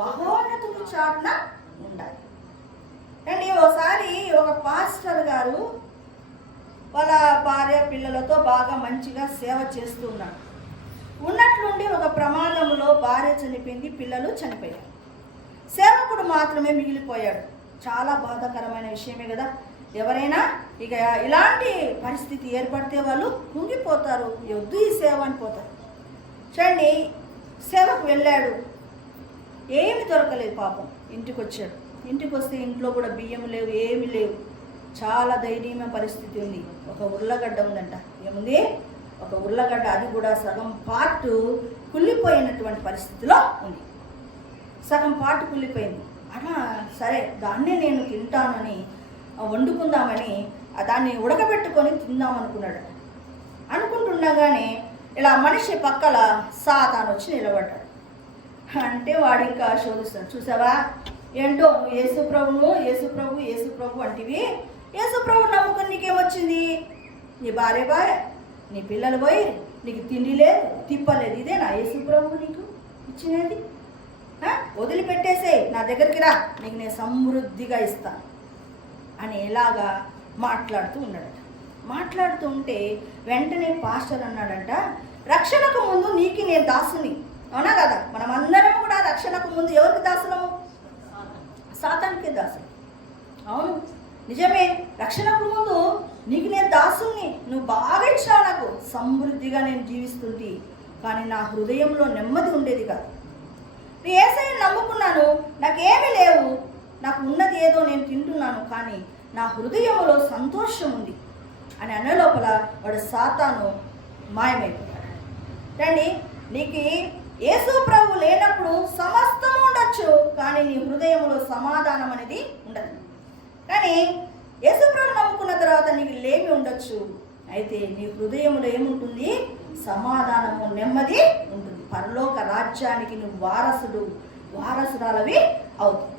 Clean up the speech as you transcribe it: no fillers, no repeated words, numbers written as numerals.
మహోన్నతుని చాటున ఉండాలి. అండి ఒకసారి ఒక పాస్టర్ గారు వాళ్ళ భార్య పిల్లలతో బాగా మంచిగా సేవ చేస్తూ ఉన్నాడు. ఉన్నట్లుండి ఒక ప్రమాదంలో భార్య చనిపోయింది, పిల్లలు చనిపోయారు. సేవకుడు మాత్రమే మిగిలిపోయాడు. చాలా బాధాకరమైన విషయమే కదా. ఎవరైనా ఇక ఇలాంటి పరిస్థితి ఏర్పడితే వాళ్ళు కుంగిపోతారు, వద్దు ఈ సేవ అని పోతారు. చూడండి, సేవకు వెళ్ళాడు, ఏమి దొరకలేదు. పాపం ఇంటికి వచ్చాడు. ఇంటికి వస్తే ఇంట్లో కూడా బియ్యం లేవు, ఏమి లేవు. చాలా దయనీయమైన పరిస్థితి ఉంది. ఒక ఉర్లగడ్డ ఉందంట. ఏముంది? ఒక ఉర్లగడ్డ, అది కూడా సగం పార్ట్ కుళ్ళిపోయినటువంటి పరిస్థితిలో ఉంది. సగం పార్ట్ కుళ్ళిపోయింది. అలా సరే దాన్నే నేను తింటానని వండుకుందామని దాన్ని ఉడకబెట్టుకొని తిందామనుకున్నాడు. అనుకుంటుండగానే ఇలా మనిషి పక్కల సాతాను వచ్చి నిలబడ్డాడు. అంటే వాడు ఇంకా శోధిస్తాడు. చూసావా, ఏంటో నువ్వు యేసుప్రభు అంటివి, యేసుప్రభు నమ్ముకుని నీకేమొచ్చింది? నీ భార్య, నీ పిల్లలు పోయి, నీకు తిండి లేదు, తిప్పలేదు. ఇదేనా యేసుప్రభు నీకు ఇచ్చినది? వదిలిపెట్టేసే, నా దగ్గరికి రా, నీకు నేను సమృద్ధిగా ఇస్తాను అని ఎలాగా మాట్లాడుతూ ఉన్నాడట. మాట్లాడుతూ ఉంటే వెంటనే పాస్టర్ అన్నాడంట, రక్షణకు ముందు నీకు నేను దాసుని. అవునా కదా? మనం అందరం కూడా రక్షణకు ముందు ఎవరికి దాసులము? సాతానికి దాసులు. అవును, నిజమే. రక్షణకు ముందు నీకు నేను దాసుని, నువ్వు బాగా ఇచ్చావు, నాకు సమృద్ధిగా నేను జీవిస్తుంది. కానీ నా హృదయంలో నెమ్మది ఉండేది కాదు. నేను యేసయ్యను నమ్ముకున్నాను, నాకేమీ లేవు, నాకు ఉన్నది ఏదో నేను తింటున్నాను, కానీ నా హృదయంలో సంతోషం ఉంది అని అనే లోపల వాడు సాతాను మాయమైపోతాడు. రండి, నీకు యేసు ప్రభు లేనప్పుడు సమస్తం ఉండొచ్చు, కానీ నీ హృదయంలో సమాధానం అనేది ఉండదు. కానీ యేసు ప్రభు నమ్ముకున్న తర్వాత నీకు లేమి ఉండొచ్చు, అయితే నీ హృదయంలో ఏముంటుంది? సమాధానము, నెమ్మది ఉంటుంది. పరలోక రాజ్యానికి నువ్వు వారసురాలవి అవుతుంది.